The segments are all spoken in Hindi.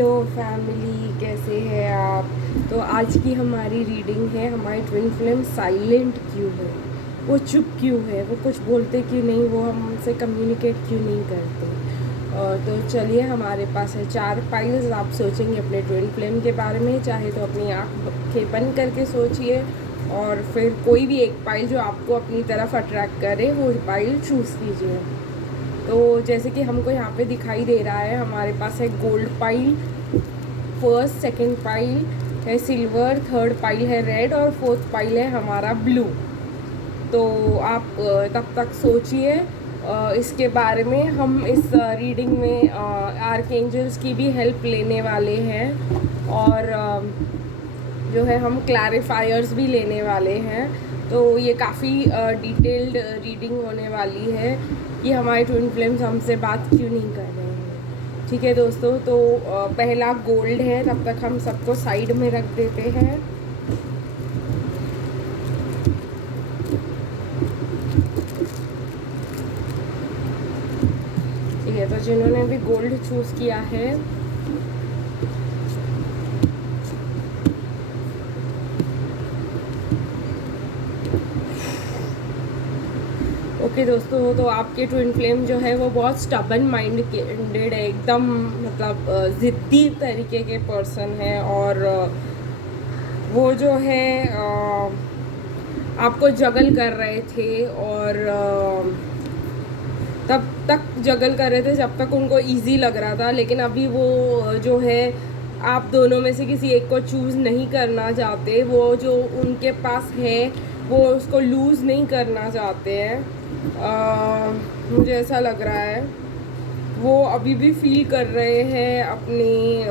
हेलो फैमिली, कैसे हैं आप। तो आज की हमारी रीडिंग है हमारी ट्विन फ्लेम साइलेंट क्यों है, वो चुप क्यों है, वो कुछ बोलते क्यों नहीं, वो हमसे कम्युनिकेट क्यों नहीं करते। तो चलिए, हमारे पास है 4 पाइल्स। आप सोचेंगे अपने ट्विन फ्लेम के बारे में, चाहे तो अपनी आँखें बंद करके सोचिए और फिर कोई भी एक पाइल जो आपको अपनी तरफ अट्रैक्ट करे वो पाइल चूज़ कीजिए। तो जैसे कि हमको यहाँ पे दिखाई दे रहा है, हमारे पास है gold pile, first second pile है सिल्वर, थर्ड पाइल है रेड और फोर्थ पाइल है हमारा ब्लू। तो आप तब तक सोचिए इसके बारे में। हम इस रीडिंग में आर्कएंजल्स की भी हेल्प लेने वाले हैं और जो है हम क्लैरिफायर्स भी लेने वाले हैं। तो ये काफ़ी डिटेल्ड रीडिंग होने वाली है कि हमारे ट्विन फ्लेम्स हमसे बात क्यों नहीं कर रहे हैं। ठीक है दोस्तों, तो पहला गोल्ड है, तब तक हम सबको साइड में रख देते हैं। ठीक है, तो जिन्होंने भी गोल्ड चूज़ किया है ओके दोस्तों, तो आपके ट्विन फ्लेम जो है वो बहुत स्टबन माइंडेड है, एकदम मतलब ज़िद्दी तरीके के पर्सन है। और वो जो है आपको जगल कर रहे थे और तब तक जगल कर रहे थे जब तक उनको इजी लग रहा था, लेकिन अभी वो जो है आप दोनों में से किसी एक को चूज़ नहीं करना चाहते। वो जो उनके पास है वो उसको लूज़ नहीं करना चाहते हैं। मुझे ऐसा लग रहा है वो अभी भी फील कर रहे हैं अपनी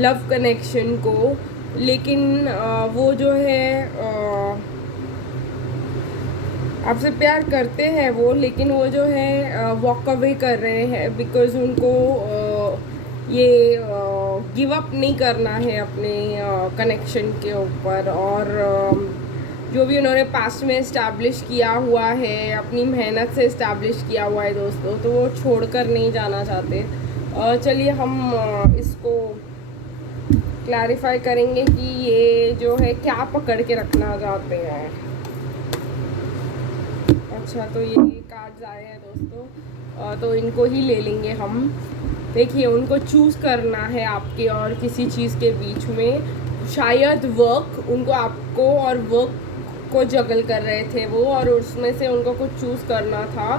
लव कनेक्शन को, लेकिन वो जो है आपसे प्यार करते हैं वो, लेकिन वो जो है वॉक अवे कर रहे हैं बिकॉज़ उनको ये गिव अप नहीं करना है अपने कनेक्शन के ऊपर। और जो भी उन्होंने पास्ट में इस्टेब्लिश किया हुआ है, अपनी मेहनत से इस्टेब्लिश किया हुआ है दोस्तों, तो वो छोड़कर नहीं जाना चाहते। चलिए हम इसको क्लैरिफाई करेंगे कि ये जो है क्या पकड़ के रखना चाहते हैं। अच्छा, तो ये कार्ड्स आए हैं दोस्तों, तो इनको ही ले लेंगे हम। देखिए, उनको चूज़ करना है आपके और किसी चीज़ के बीच में। शायद वर्क, उनको आपको और वर्क को जगल कर रहे थे वो, और उसमें से उनको कुछ चूज़ करना था।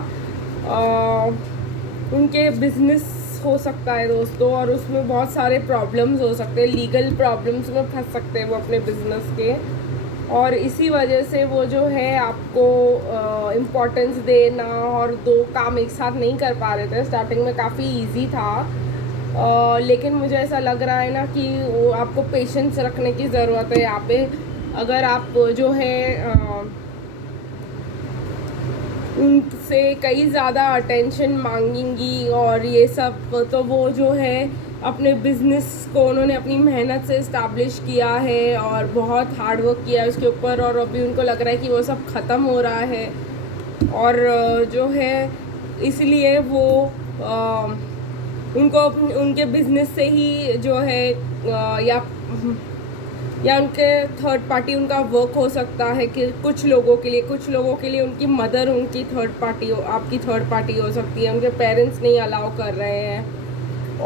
उनके बिजनेस हो सकता है दोस्तों, और उसमें बहुत सारे प्रॉब्लम्स हो सकते हैं, लीगल प्रॉब्लम्स में फंस सकते हैं वो अपने बिजनेस के, और इसी वजह से वो जो है आपको इम्पोर्टेंस देना और 2 काम एक साथ नहीं कर पा रहे थे। स्टार्टिंग में काफ़ी इजी था, लेकिन मुझे ऐसा लग रहा है ना कि वो आपको पेशेंस रखने की ज़रूरत है यहाँ पे। अगर आप जो है उनसे कई ज़्यादा अटेंशन मांगेंगी और ये सब, तो वो जो है अपने बिज़नेस को उन्होंने अपनी मेहनत से इस्टेब्लिश किया है और बहुत हार्ड वर्क किया है उसके ऊपर, और अभी उनको लग रहा है कि वो सब ख़त्म हो रहा है। और जो है इसलिए वो उनको उनके बिज़नेस से ही जो है या उनके थर्ड पार्टी उनका वर्क हो सकता है कि कुछ लोगों के लिए उनकी मदर उनकी थर्ड पार्टी हो, आपकी थर्ड पार्टी हो सकती है। उनके पेरेंट्स नहीं अलाउ कर रहे हैं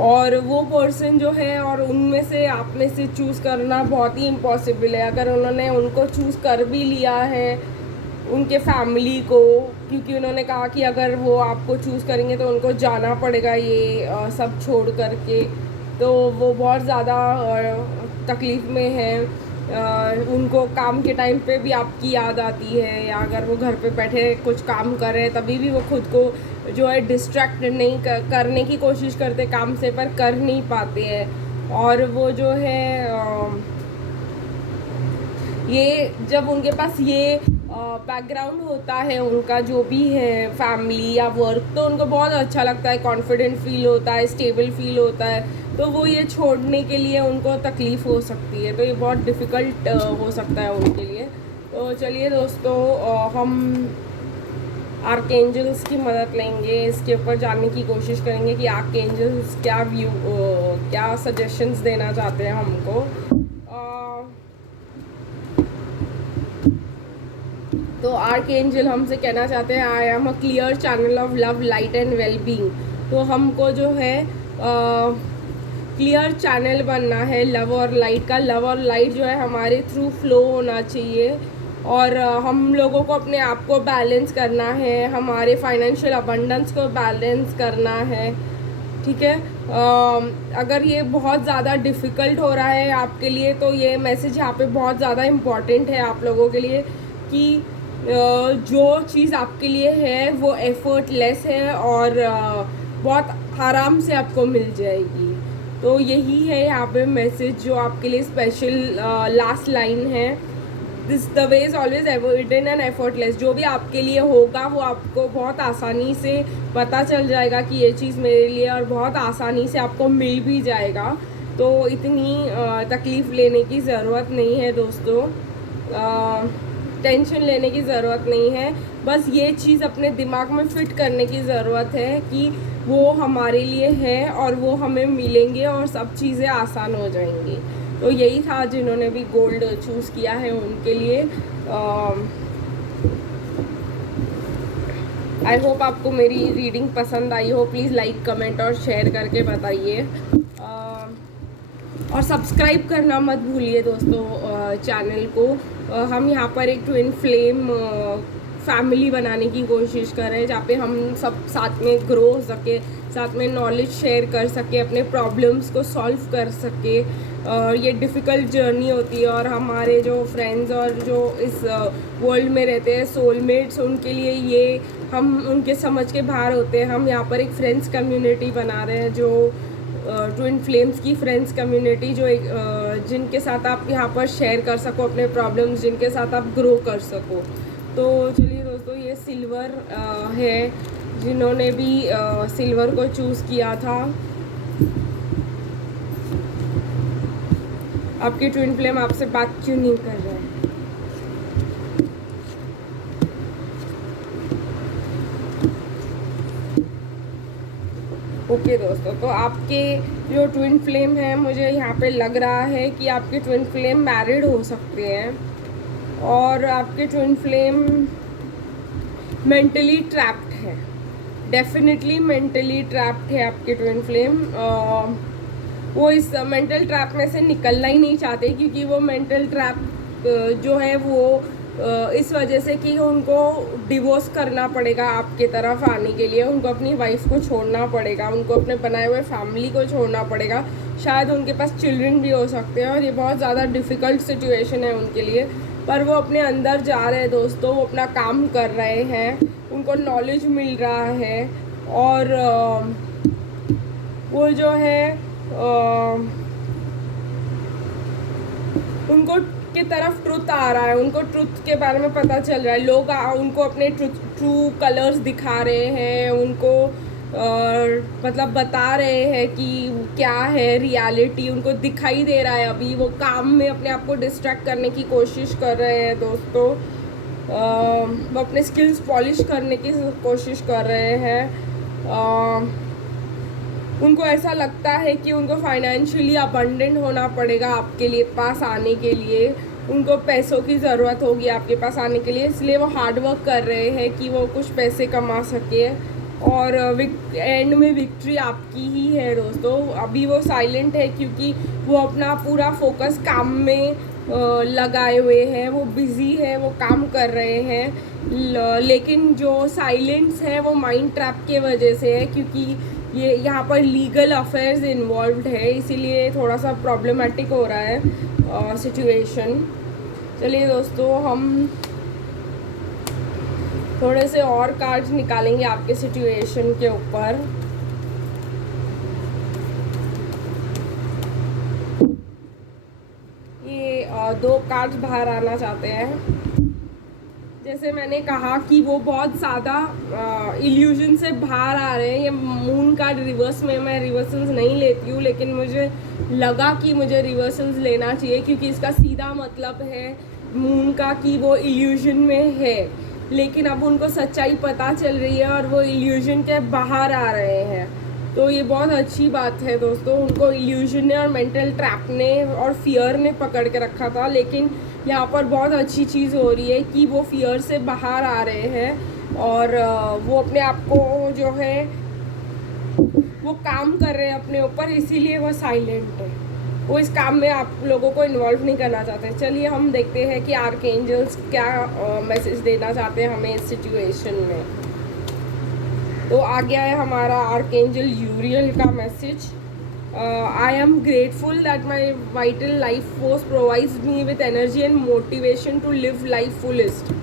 और वो पर्सन जो है, और उनमें से आप में से चूज़ करना बहुत ही इम्पॉसिबल है। अगर उन्होंने उनको चूज़ कर भी लिया है, उनके फैमिली को, क्योंकि उन्होंने कहा कि अगर वो आपको चूज़ करेंगे तो उनको जाना पड़ेगा ये सब छोड़ करके, तो वो बहुत ज़्यादा तकलीफ़ में है। उनको काम के टाइम पे भी आपकी याद आती है, या अगर वो घर पे बैठे कुछ काम कर रहे हैं तभी भी वो खुद को जो है डिस्ट्रैक्ट नहीं करने की कोशिश करते काम से, पर कर नहीं पाते हैं। और वो जो है ये जब उनके पास ये बैकग्राउंड होता है उनका जो भी है फैमिली या वर्क, तो उनको बहुत अच्छा लगता है, कॉन्फिडेंट फील होता है, स्टेबल फील होता है, तो वो ये छोड़ने के लिए उनको तकलीफ़ हो सकती है। तो ये बहुत डिफ़िकल्ट हो सकता है उनके लिए। तो चलिए दोस्तों, हम आर्कएंजल्स की मदद लेंगे, इसके ऊपर जानने की कोशिश करेंगे कि आर्कएंजल्स क्या सजेशंस देना चाहते हैं हमको। तो आर्कएंजल हमसे कहना चाहते हैं I am a clear channel of love, light and wellbeing. तो हमको जो है क्लियर चैनल बनना है लव और लाइट का। लव और लाइट जो है हमारे थ्रू फ्लो होना चाहिए, और हम लोगों को अपने आप को बैलेंस करना है, हमारे फाइनेंशियल अबंडेंस को बैलेंस करना है, ठीक है। अगर ये बहुत ज़्यादा डिफ़िकल्ट हो रहा है आपके लिए तो ये मैसेज यहाँ पे बहुत ज़्यादा इम्पॉर्टेंट है आप लोगों के लिए कि जो चीज़ आपके लिए है वो एफर्टलेस है और बहुत आराम से आपको मिल जाएगी। तो यही है यहाँ पे मैसेज जो आपके लिए स्पेशल लास्ट लाइन है, this the way is always Everton and effortless. जो भी आपके लिए होगा वो आपको बहुत आसानी से पता चल जाएगा कि ये चीज़ मेरे लिए, और बहुत आसानी से आपको मिल भी जाएगा। तो इतनी तकलीफ़ लेने की ज़रूरत नहीं है दोस्तों, टेंशन लेने की ज़रूरत नहीं है। बस ये चीज़ अपने दिमाग में फ़िट करने की ज़रूरत है कि वो हमारे लिए है और वो हमें मिलेंगे और सब चीज़ें आसान हो जाएंगी। तो यही था जिन्होंने भी गोल्ड चूज़ किया है उनके लिए। आई होप आपको मेरी रीडिंग पसंद आई हो। प्लीज़ लाइक, कमेंट और शेयर करके बताइए, और सब्सक्राइब करना मत भूलिए दोस्तों चैनल को। हम यहाँ पर एक ट्विन फ्लेम फैमिली बनाने की कोशिश कर रहे हैं, जहाँ पे हम सब साथ में ग्रो हो सके, साथ में नॉलेज शेयर कर सके, अपने प्रॉब्लम्स को सॉल्व कर सके। ये डिफ़िकल्ट जर्नी होती है, और हमारे जो फ्रेंड्स और जो इस वर्ल्ड में रहते हैं सोलमेट्स, उनके लिए ये हम उनके समझ के बाहर होते हैं। हम यहाँ पर एक फ्रेंड्स कम्युनिटी बना रहे हैं, जो ट्विन फ्लेम्स की फ्रेंड्स कम्युनिटी, जो एक जिनके साथ आप यहाँ पर शेयर कर सको अपने प्रॉब्लम्स, जिनके साथ आप ग्रो कर सको। तो चलिए दोस्तों, ये सिल्वर है, जिन्होंने भी सिल्वर को चूज़ किया था, आपकी ट्विन फ्लेम आपसे बात क्यों नहीं कर रहे हैं? ओके दोस्तों, तो आपके जो ट्विन फ्लेम है, मुझे यहाँ पे लग रहा है कि आपके ट्विन फ्लेम मैरिड हो सकते हैं, और आपके ट्विन फ्लेम मेंटली ट्रैप्ड है, डेफिनेटली मेंटली ट्रैप्ड है आपके ट्विन फ्लेम। वो इस मेंटल ट्रैप में से निकलना ही नहीं चाहते, क्योंकि वो मेंटल ट्रैप जो है वो इस वजह से कि उनको डिवोर्स करना पड़ेगा आपके तरफ आने के लिए, उनको अपनी वाइफ को छोड़ना पड़ेगा, उनको अपने बनाए हुए फैमिली को छोड़ना पड़ेगा, शायद उनके पास चिल्ड्रन भी हो सकते हैं, और ये बहुत ज़्यादा डिफ़िकल्ट सिचुएशन है उनके लिए। पर वो अपने अंदर जा रहे हैं दोस्तों, वो अपना काम कर रहे हैं, उनको नॉलेज मिल रहा है, और वो जो है उनको की तरफ ट्रुथ आ रहा है, उनको ट्रुथ के बारे में पता चल रहा है। लोग उनको अपने ट्रू कलर्स दिखा रहे हैं, उनको मतलब बता रहे हैं कि क्या है रियलिटी, उनको दिखाई दे रहा है। अभी वो काम में अपने आप को डिस्ट्रैक्ट करने की कोशिश कर रहे हैं दोस्तों, वो अपने स्किल्स पॉलिश करने की कोशिश कर रहे हैं। उनको ऐसा लगता है कि उनको फाइनेंशियली अबंडेंट होना पड़ेगा आपके लिए पास आने के लिए, उनको पैसों की ज़रूरत होगी आपके पास आने के लिए, इसलिए वो हार्ड वर्क कर रहे हैं कि वो कुछ पैसे कमा सके, और एंड में विक्ट्री आपकी ही है दोस्तों। अभी वो साइलेंट है क्योंकि वो अपना पूरा फोकस काम में लगाए हुए हैं, वो बिज़ी है, वो काम कर रहे हैं, लेकिन जो साइलेंस है वो माइंड ट्रैप के वजह से है, क्योंकि ये यहाँ पर लीगल अफेयर्स इन्वॉल्व्ड है, इसीलिए थोड़ा सा प्रॉब्लमेटिक हो रहा है सिचुएशन। चलिए दोस्तों, हम थोड़े से और कार्ड्स निकालेंगे आपके सिचुएशन के ऊपर। ये 2 कार्ड्स बाहर आना चाहते हैं। जैसे मैंने कहा कि वो बहुत ज़्यादा इल्यूजन से बाहर आ रहे हैं। ये मून कार्ड रिवर्स में, मैं रिवर्सल्स नहीं लेती हूँ, लेकिन मुझे लगा कि मुझे रिवर्सल्स लेना चाहिए, क्योंकि इसका सीधा मतलब है मून का कि वो इल्यूजन में है। लेकिन अब उनको सच्चाई पता चल रही है और वो इल्यूजन के बाहर आ रहे हैं। तो ये बहुत अच्छी बात है दोस्तों। उनको इल्यूजन ने और मेंटल ट्रैप ने और फियर ने पकड़ के रखा था, लेकिन यहाँ पर बहुत अच्छी चीज़ हो रही है कि वो फियर से बाहर आ रहे हैं और वो अपने आप को जो है वो काम कर रहे हैं अपने ऊपर, इसीलिए वो साइलेंट है। वो इस काम में आप लोगों को इन्वॉल्व नहीं करना चाहते। चलिए हम देखते हैं कि आर्कएंजल्स क्या मैसेज देना चाहते हैं हमें इस सिचुएशन में। तो आ गया है हमारा आर्कएंजल यूरियल का message. I am grateful that my vital life force provides me with energy and motivation to live life fullest.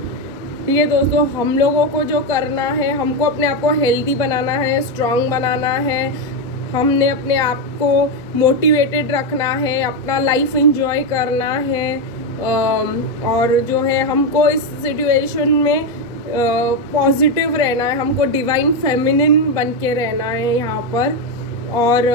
ठीक है दोस्तों, हम लोगों को जो करना है, हमको अपने आप को हेल्दी बनाना है, स्ट्रॉन्ग बनाना है, हमने अपने आप को मोटिवेटेड रखना है, अपना लाइफ एंजॉय करना है और जो है हमको इस सिचुएशन में पॉजिटिव रहना है, हमको डिवाइन फेमिनिन बन के रहना है यहाँ पर। और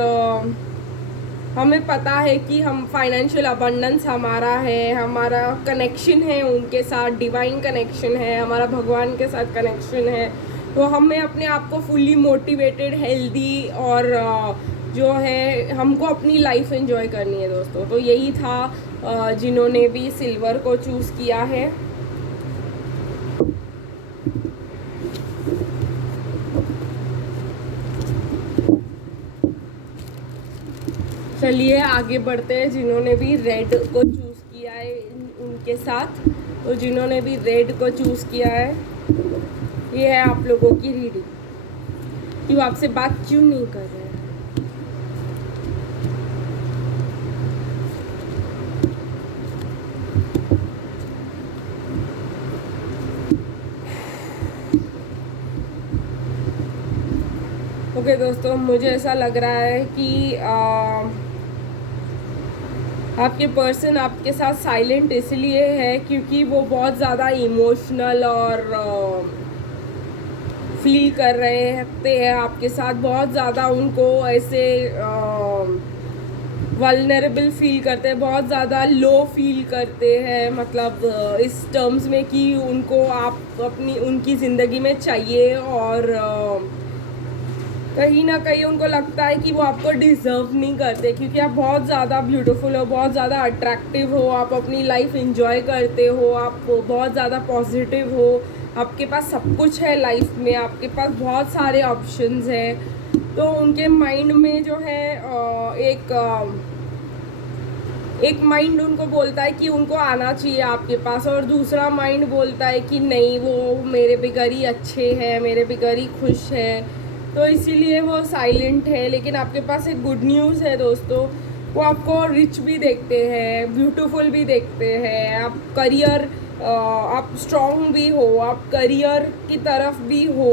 हमें पता है कि हम फाइनेंशियल अबंडेंस हमारा है, हमारा कनेक्शन है उनके साथ, डिवाइन कनेक्शन है, हमारा भगवान के साथ कनेक्शन है। तो हमें अपने आप को फुली मोटिवेटेड, हेल्दी और जो है हमको अपनी लाइफ एंजॉय करनी है दोस्तों। तो यही था जिन्होंने भी सिल्वर को चूज़ किया है। चलिए आगे बढ़ते हैं जिन्होंने भी रेड को चूज़ किया है उनके साथ। तो जिन्होंने भी रेड को चूज़ किया है, ये है आप लोगों की रीडिंग कि वो आपसे बात क्यों नहीं कर रहे हैं। ओके दोस्तों, मुझे ऐसा लग रहा है कि आपके पर्सन आपके साथ साइलेंट इसलिए है क्योंकि वो बहुत ज़्यादा इमोशनल और फील कर रहे हैं आपके साथ। बहुत ज़्यादा उनको ऐसे वल्नरेबल फील करते हैं, बहुत ज़्यादा लो फील करते हैं, मतलब इस टर्म्स में कि उनको आप अपनी उनकी ज़िंदगी में चाहिए और कहीं ना कहीं उनको लगता है कि वो आपको डिज़र्व नहीं करते क्योंकि आप बहुत ज़्यादा ब्यूटीफुल हो, बहुत ज़्यादा अट्रैक्टिव हो, आप अपनी लाइफ एंजॉय करते हो, आप बहुत ज़्यादा पॉजिटिव हो, आपके पास सब कुछ है लाइफ में, आपके पास बहुत सारे ऑप्शंस हैं। तो उनके माइंड में जो है एक माइंड उनको बोलता है कि उनको आना चाहिए आपके पास और दूसरा माइंड बोलता है कि नहीं, वो मेरे बगैर ही अच्छे हैं, मेरे बगैर ही खुश है। तो इसीलिए वो साइलेंट है। लेकिन आपके पास एक गुड न्यूज़ है दोस्तों, वो आपको रिच भी देखते हैं, ब्यूटीफुल भी देखते हैं, आप करियर आप स्ट्रॉन्ग भी हो, आप करियर की तरफ भी हो।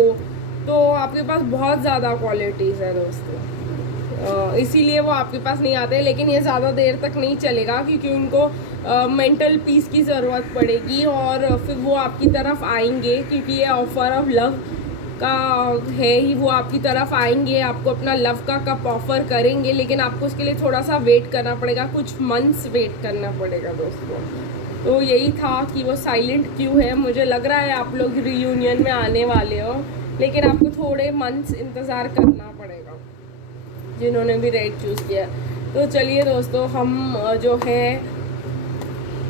तो आपके पास बहुत ज़्यादा क्वालिटीज़ है दोस्तों, इसीलिए वो आपके पास नहीं आते। लेकिन ये ज़्यादा देर तक नहीं चलेगा क्योंकि उनको मेंटल पीस की ज़रूरत पड़ेगी और फिर वो आपकी तरफ आएंगे क्योंकि ये ऑफर ऑफ लव का है ही। वो आपकी तरफ आएंगे, आपको अपना लव का कप ऑफ़र करेंगे, लेकिन आपको उसके लिए थोड़ा सा वेट करना पड़ेगा, कुछ मंथ्स वेट करना पड़ेगा दोस्तों। तो यही था कि वो साइलेंट क्यों है। मुझे लग रहा है आप लोग रियूनियन में आने वाले हो, लेकिन आपको थोड़े मंथ्स इंतज़ार करना पड़ेगा जिन्होंने भी रेड चूज़ किया। तो चलिए दोस्तों, हम जो है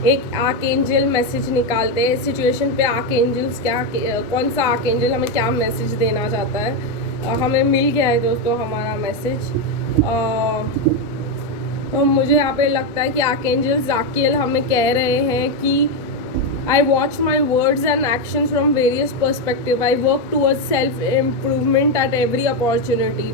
एक आर्कएंजल मैसेज निकालते हैं इस सिचुएशन पे। आर्कएंजल्स क्या, कौन सा आर्कएंजल हमें क्या मैसेज देना चाहता है। हमें मिल गया है दोस्तों हमारा मैसेज। तो मुझे यहाँ पे लगता है कि आर्कएंजल ज़ाकियल हमें कह रहे हैं कि I watch my words and actions from various perspectives. I work towards self-improvement at every opportunity.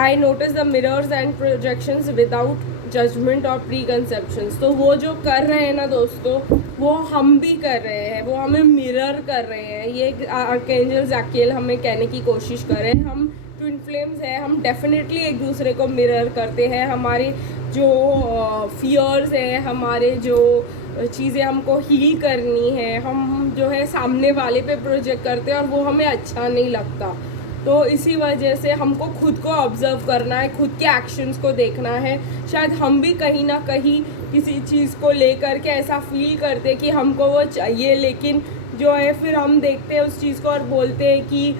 I notice the mirrors and projections without judgment और प्री कंसेप्शंस। तो वो जो कर रहे हैं ना दोस्तों, वो हम भी कर रहे हैं, वो हमें मिरर कर रहे हैं। ये आर्कएंजल ज़ाकियल हमें कहने की कोशिश कर रहे हैं। हम ट्विन फ्लेम्स हैं, हम डेफिनेटली एक दूसरे को मिरर करते हैं। हमारे जो फियर्स हैं, हमारे जो चीज़ें हमको हील करनी है, हम जो है सामने वाले पे प्रोजेक्ट करते हैं और वो हमें अच्छा नहीं लगता। तो इसी वजह से हमको खुद को ऑब्जर्व करना है, खुद के एक्शंस को देखना है। शायद हम भी कहीं ना कहीं किसी चीज़ को लेकर के ऐसा फील करते कि हमको वो चाहिए, लेकिन जो है फिर हम देखते हैं उस चीज़ को और बोलते हैं कि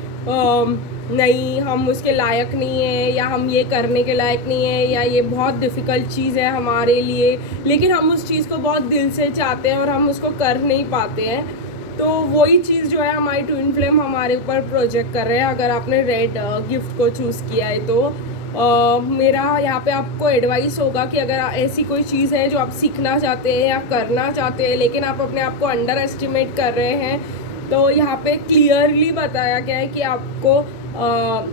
नहीं, हम उसके लायक नहीं है, या हम ये करने के लायक नहीं है, या ये बहुत डिफ़िकल्ट चीज़ है हमारे लिए। लेकिन हम उस चीज़ को बहुत दिल से चाहते हैं और हम उसको कर नहीं पाते हैं। तो वही चीज़ जो है हमारी ट्विन फ्लेम हमारे ऊपर प्रोजेक्ट कर रहे हैं। अगर आपने रेड गिफ्ट को चूज़ किया है तो मेरा यहाँ पे आपको एडवाइस होगा कि अगर ऐसी कोई चीज़ है जो आप सीखना चाहते हैं या करना चाहते हैं, लेकिन आप अपने आप को अंडर एस्टिमेट कर रहे हैं, तो यहाँ पे क्लियरली बताया गया है कि आपको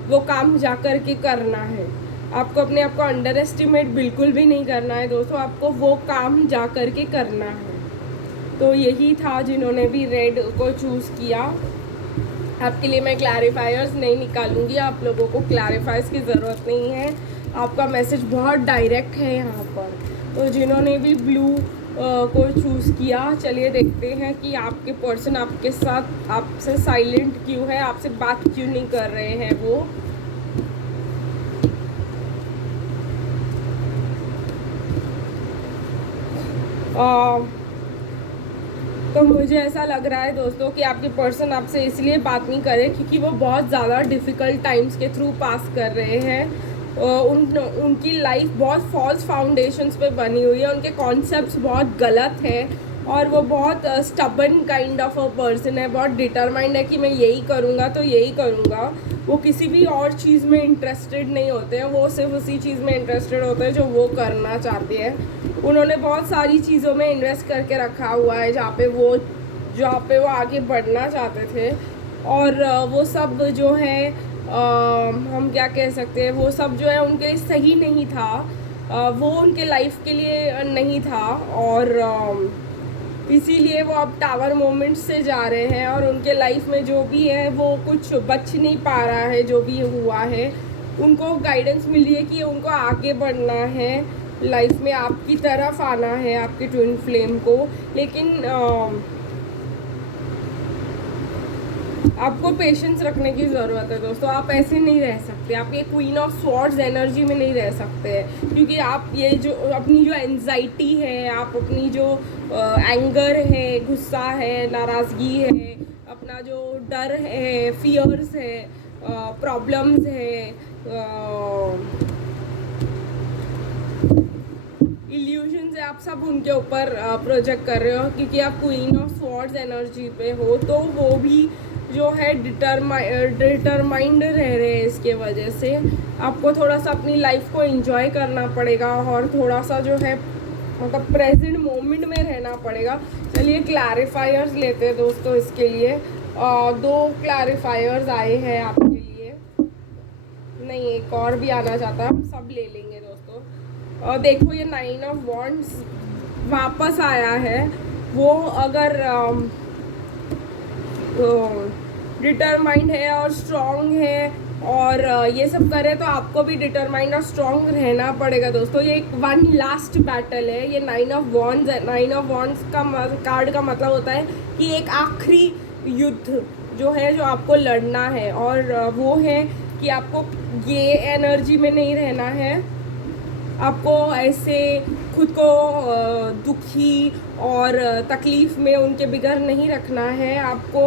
वो काम जा कर के करना है। आपको अपने आप को अंडर एस्टिमेट बिल्कुल भी नहीं करना है दोस्तों, आपको वो काम जा कर के करना है। तो यही था जिन्होंने भी रेड को चूज़ किया। आपके लिए मैं क्लैरिफायर्स नहीं निकालूंगी, आप लोगों को क्लैरिफायर्स की ज़रूरत नहीं है, आपका मैसेज बहुत डायरेक्ट है यहाँ पर। तो जिन्होंने भी ब्लू को चूज़ किया, चलिए देखते हैं कि आपके पर्सन आपके साथ आपसे साइलेंट क्यों है, आपसे बात क्यों नहीं कर रहे हैं वो। तो मुझे ऐसा लग रहा है दोस्तों कि आपके पर्सन आपसे इसलिए बात नहीं कर रहे क्योंकि वो बहुत ज़्यादा डिफ़िकल्ट टाइम्स के थ्रू पास कर रहे हैं। उनकी लाइफ बहुत फॉल्स फाउंडेशंस पे बनी हुई है, उनके कॉन्सेप्ट्स बहुत गलत हैं और वो बहुत stubborn kind of a person है, बहुत डिटरमाइंड है कि मैं यही करूँगा तो यही करूँगा। वो किसी भी और चीज़ में इंटरेस्टेड नहीं होते हैं, वो सिर्फ उसी चीज़ में इंटरेस्टेड होते हैं जो वो करना चाहते हैं। उन्होंने बहुत सारी चीज़ों में इन्वेस्ट करके रखा हुआ है जहाँ पे वो आगे बढ़ना चाहते थे, और वो सब जो है हम क्या कह सकते हैं, वो सब जो है उनके लिए सही नहीं था, वो उनके लाइफ के लिए नहीं था, और इसीलिए वो अब टावर मोमेंट्स से जा रहे हैं और उनके लाइफ में जो भी है वो कुछ बच नहीं पा रहा है। जो भी हुआ है उनको गाइडेंस मिल रही है कि उनको आगे बढ़ना है, लाइफ में आपकी तरफ आना है, आपके ट्विन फ्लेम को। लेकिन आपको पेशेंस रखने की ज़रूरत है दोस्तों, आप ऐसे नहीं रह सकते, आप ये क्वीन ऑफ स्वॉर्ड्स एनर्जी में नहीं रह सकते हैं, क्योंकि आप ये जो अपनी जो एंजाइटी है, आप अपनी जो एंगर है, गुस्सा है, नाराज़गी है, अपना जो डर है, फियर्स है, प्रॉब्लम्स है, इल्यूजन्स है, आप सब उनके ऊपर प्रोजेक्ट कर रहे हो क्योंकि आप क्वीन ऑफ स्वॉर्ड्स एनर्जी पे हो। तो वो भी जो है डिटरमाइंड रह रहे हैं। इसके वजह से आपको थोड़ा सा अपनी लाइफ को एंजॉय करना पड़ेगा और थोड़ा सा जो है मतलब प्रेजेंट मोमेंट में रहना पड़ेगा। चलिए क्लैरिफायर्स लेते हैं दोस्तों इसके लिए। 2 क्लैरिफायर्स आए हैं आपके लिए, नहीं एक और भी आना चाहता है, हम सब ले लेंगे दोस्तों। देखो ये 9 ऑफ वॉन्ड्स वापस आया है। वो अगर डिटरमाइंड है और स्ट्रॉन्ग है और ये सब करे तो आपको भी डिटरमाइंड और स्ट्रॉन्ग रहना पड़ेगा दोस्तों। ये एक वन लास्ट बैटल है, ये 9 ऑफ वॉन्ड्स है। 9 ऑफ वॉन्ड्स का कार्ड का मतलब होता है कि एक आखिरी युद्ध जो है जो आपको लड़ना है, और वो है कि आपको ये एनर्जी में नहीं रहना है, आपको ऐसे खुद को दुखी और तकलीफ़ में उनके बिगड़ नहीं रखना है। आपको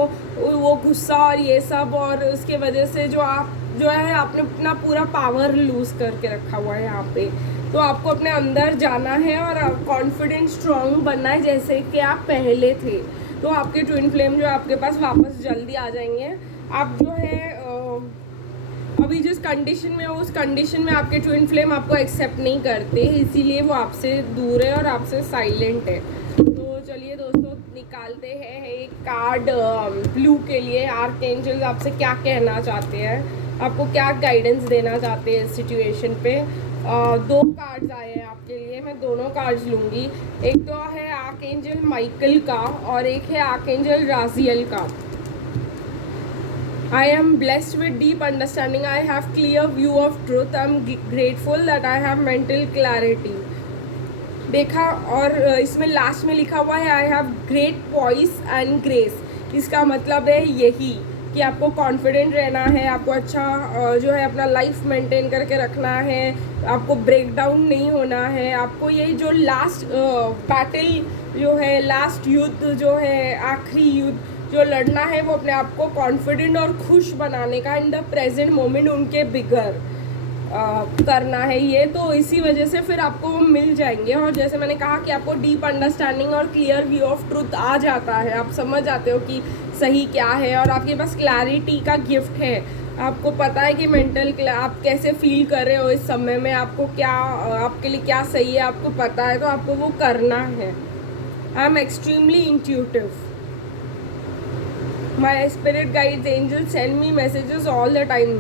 वो गुस्सा और ये सब और उसके वजह से जो है आपने अपना पूरा पावर लूज़ करके रखा हुआ है यहाँ पे। तो आपको अपने अंदर जाना है और कॉन्फिडेंट स्ट्रॉन्ग बनना है जैसे कि आप पहले थे। तो आपके ट्विन फ्लेम जो आपके पास वापस जल्दी आ जाएंगे। आप जो है अभी जिस कंडीशन में हो उस कंडीशन में आपके ट्विन फ्लेम आपको एक्सेप्ट नहीं करते, इसीलिए वो आपसे दूर है और आपसे साइलेंट है। तो चलिए दोस्तों निकालते हैं एक कार्ड ब्लू के लिए। आर्कएंजल्स आपसे क्या कहना चाहते हैं, आपको क्या गाइडेंस देना चाहते हैं इस सिचुएशन पे। 2 कार्ड्स आए हैं आपके लिए, मैं दोनों कार्ड्स लूँगी। एक तो है आर्कएंजल माइकल का और एक है आर्कएंजल राजियल का। I am blessed with deep understanding. I have clear view of truth. I am grateful that I have mental clarity. देखा, और इसमें लास्ट में लिखा हुआ है I have great poise and grace। इसका मतलब है यही कि आपको कॉन्फिडेंट रहना है, आपको अच्छा जो है अपना लाइफ मेंटेन करके रखना है, आपको ब्रेक डाउन नहीं होना है, आपको ये जो लास्ट बैटल जो है, लास्ट युद्ध जो है, आखिरी युद्ध जो लड़ना है, वो अपने आप को कॉन्फिडेंट और खुश बनाने का, इन द प्रेजेंट मोमेंट उनके बिगर करना है ये। तो इसी वजह से फिर आपको वो मिल जाएंगे। और जैसे मैंने कहा कि आपको डीप अंडरस्टैंडिंग और क्लियर व्यू ऑफ ट्रूथ आ जाता है, आप समझ जाते हो कि सही क्या है, और आपके पास क्लैरिटी का गिफ्ट है। आपको पता है कि मेंटल आप कैसे फील कर रहे हो इस समय में, आपको क्या, आपके लिए क्या सही है, आपको पता है, तो आपको वो करना है। I am extremely intuitive, my spirit guides angel send me messages all the time.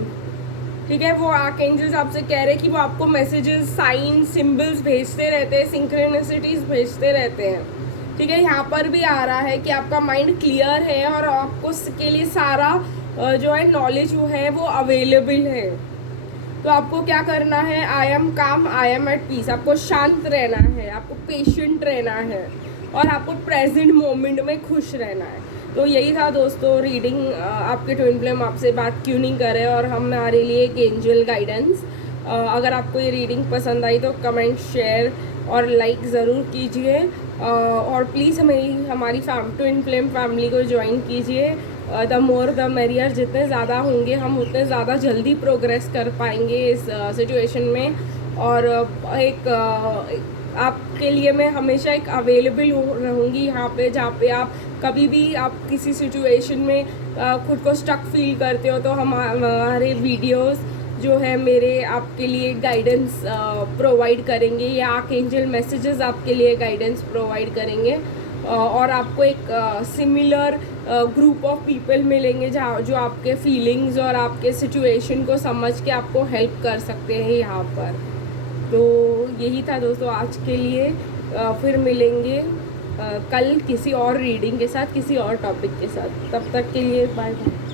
ठीक है, वो आर्क एंजल्स आपसे कह रहे हैं कि वो आपको मैसेजेस, साइन, सिंबल्स भेजते रहते हैं, सिंक्रोनिसिटीज भेजते रहते हैं। ठीक है, यहाँ पर भी आ रहा है कि आपका माइंड क्लियर है और आपको इसके लिए सारा जो है नॉलेज वो है वो अवेलेबल है। तो आपको क्या करना है, आई एम काम, आई एम एट पीस। आपको शांत रहना है, आपको पेशेंट रहना है, और आपको प्रेजेंट मोमेंट में खुश रहना है। तो यही था दोस्तों रीडिंग। आपके ट्विन फ्लेम आपसे बात क्यों नहीं करे, और हमारे लिए एक एंजल गाइडेंस। अगर आपको ये रीडिंग पसंद आई तो कमेंट, शेयर और लाइक ज़रूर कीजिए, और प्लीज़ हमारी ट्विन फ्लेम फैमिली को ज्वाइन कीजिए। द मोर द मेरियर, जितने ज़्यादा होंगे हम उतने ज़्यादा जल्दी प्रोग्रेस कर पाएंगे इस सिचुएशन में। और आपके लिए मैं हमेशा एक अवेलेबल रहूँगी यहाँ पे, जहाँ पे आप कभी भी आप किसी सिचुएशन में खुद को स्टक फील करते हो तो हमारे वीडियोस जो है मेरे आपके लिए गाइडेंस प्रोवाइड करेंगे, या आर्कएंजल मैसेजेस आपके लिए गाइडेंस प्रोवाइड करेंगे। और आपको एक सिमिलर ग्रुप ऑफ पीपल मिलेंगे जहाँ जो आपके फीलिंग्स और आपके सिचुएशन को समझ के आपको हेल्प कर सकते हैं यहाँ पर। तो यही था दोस्तों आज के लिए। फिर मिलेंगे कल किसी और रीडिंग के साथ, किसी और टॉपिक के साथ। तब तक के लिए बाय बाय।